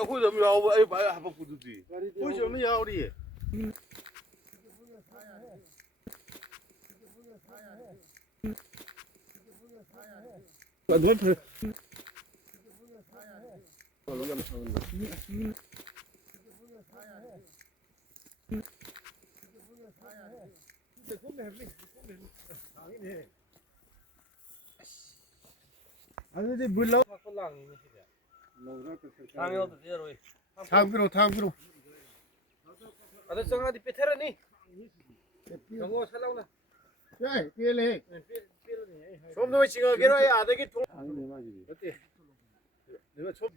အခုတော့မရဘူးအဲ့ဘာဟာပူတူတီကိုရှမရအောင်ဒီဘာ아니 물러 탕그로 ada sangat di petera ni tunggu salau na 야 피엘레 좀 더 지금 게로 해야 되게 통 어때 내가 좀